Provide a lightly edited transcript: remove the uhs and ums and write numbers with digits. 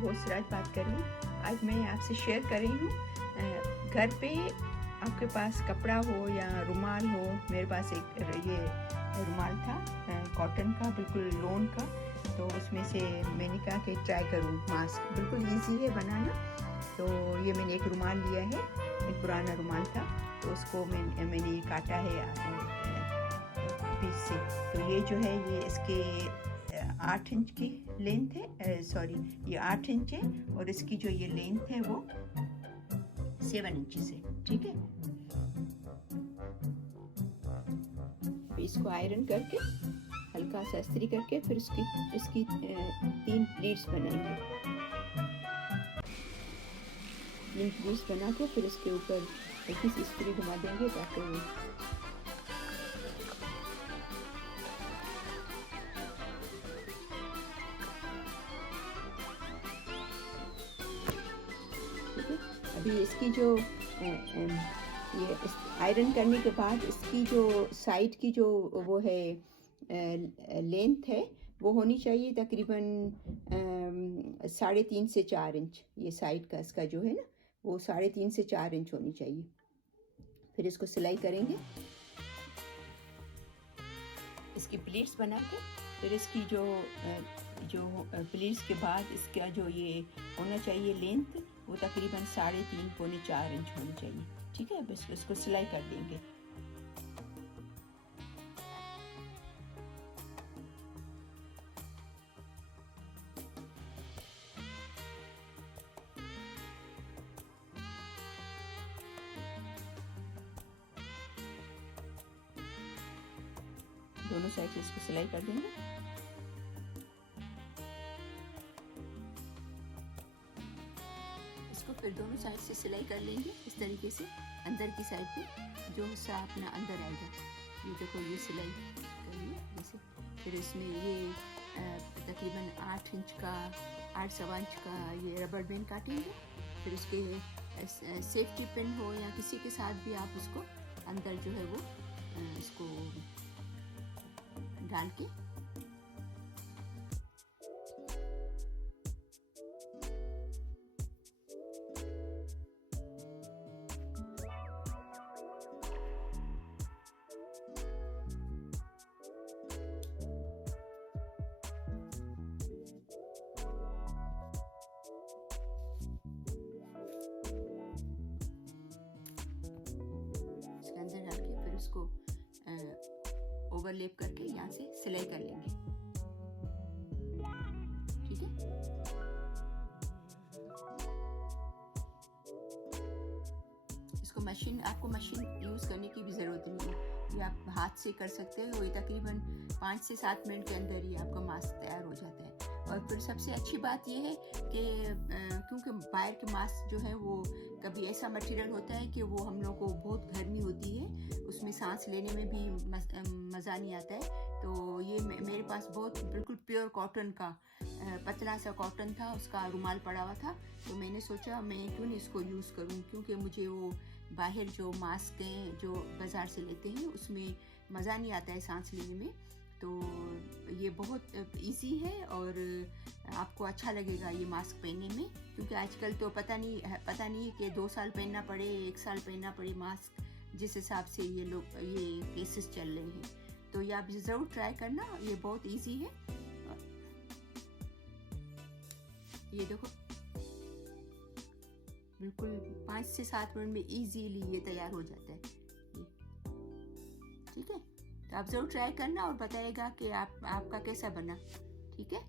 Host राज बात कर रही हूँ। आज मैं आपसे शेयर कर रही हूँ घर पे आपके पास कपड़ा हो या रुमाल हो। मेरे पास एक ये रुमाल था कॉटन का, बिल्कुल लोन का, तो उसमें से मैंने कहा कि ट्राई करूँ मास्क। बिल्कुल इजी है बनाना। तो ये मैंने एक रुमाल लिया है, एक पुराना रुमाल था, तो उसको मैंने काटा है पीस से। तो ये जो है ये इसके 8 इंच की लेंथ है, सॉरी ये 8 इंच है, और इसकी जो ये लेंथ है वो 7 इंचेस है। ठीक है, इसको आयरन करके हल्का सा इस्त्री करके फिर इसकी 3 प्लीट्स बनाएंगे। 3 प्लीट्स बना के फिर इसके ऊपर हल्की सी इस्त्री घुमा देंगे ताकि अभी इसकी जो ये आयरन करने के बाद इसकी जो साइड की जो वो है लेंथ है वो होनी चाहिए तकरीबन 3.5 से 4 इंच। ये साइड का इसका जो है ना वो 3.5 से 4 इंच होनी चाहिए। फिर इसको सिलाई करेंगे, इसकी प्लीट्स बना के फिर इसकी जो प्लीट्स के बाद इसका जो ये होना चाहिए लेंथ वो तकरीबन 3.5 पौने 4 इंच होनी चाहिए। ठीक है, बस इसको सिलाई कर देंगे। दोनों साइड से इसको सिलाई कर देंगे। इसको फिर दोनों साइड से सिलाई कर लेंगे इस तरीके से। अंदर की साइड पे जो हिस्सा अपना अंदर आएगा, ये देखो ये सिलाई करिए जैसे। फिर इसमें ये तकरीबन 8 इंच का 8 सवा इंच का ये रबर बैंड काटेंगे। फिर उसके सेफ्टी पिन हो या किसी के साथ भी आप उसको अंदर जो है वो इसको डाल के इसके अंदर डाल के फिर उसको ओवरलेप करके यहाँ से सिलाई कर लेंगे। ठीक है, इसको आपको मशीन यूज करने की भी जरूरत नहीं है, ये आप हाथ से कर सकते हो। ये तकरीबन 5 से 7 मिनट के अंदर ही आपका मास्क तैयार हो जाता है। और फिर सबसे अच्छी बात यह है कि क्योंकि बाहर के मास्क जो है वो कभी ऐसा मटेरियल होता है कि वो हम लोग को बहुत गर्मी होती है, उसमें सांस लेने में भी मज़ा नहीं आता है। तो ये मेरे पास बहुत बिल्कुल प्योर कॉटन का पतला सा कॉटन था, उसका रुमाल पड़ा हुआ था। तो मैंने सोचा मैं क्यों नहीं इसको यूज़ करूं, क्योंकि मुझे वो बाहर जो मास्क हैं जो बाज़ार से लेते हैं उसमें मज़ा नहीं आता है सांस लेने में। तो ये बहुत इजी है और आपको अच्छा लगेगा ये मास्क पहनने में, क्योंकि आजकल तो पता नहीं कि 2 साल पहनना पड़े 1 साल पहनना पड़े मास्क, जिस हिसाब से ये केसेस चल रहे हैं। तो ये आप ज़रूर ट्राई करना, ये बहुत इजी है। ये देखो बिल्कुल 5 से 7 मिनट में इजीली ये तैयार हो जाता है। ठीक है, तो आप ज़रूर ट्राई करना और बताइएगा कि आपका कैसा बना। ठीक है।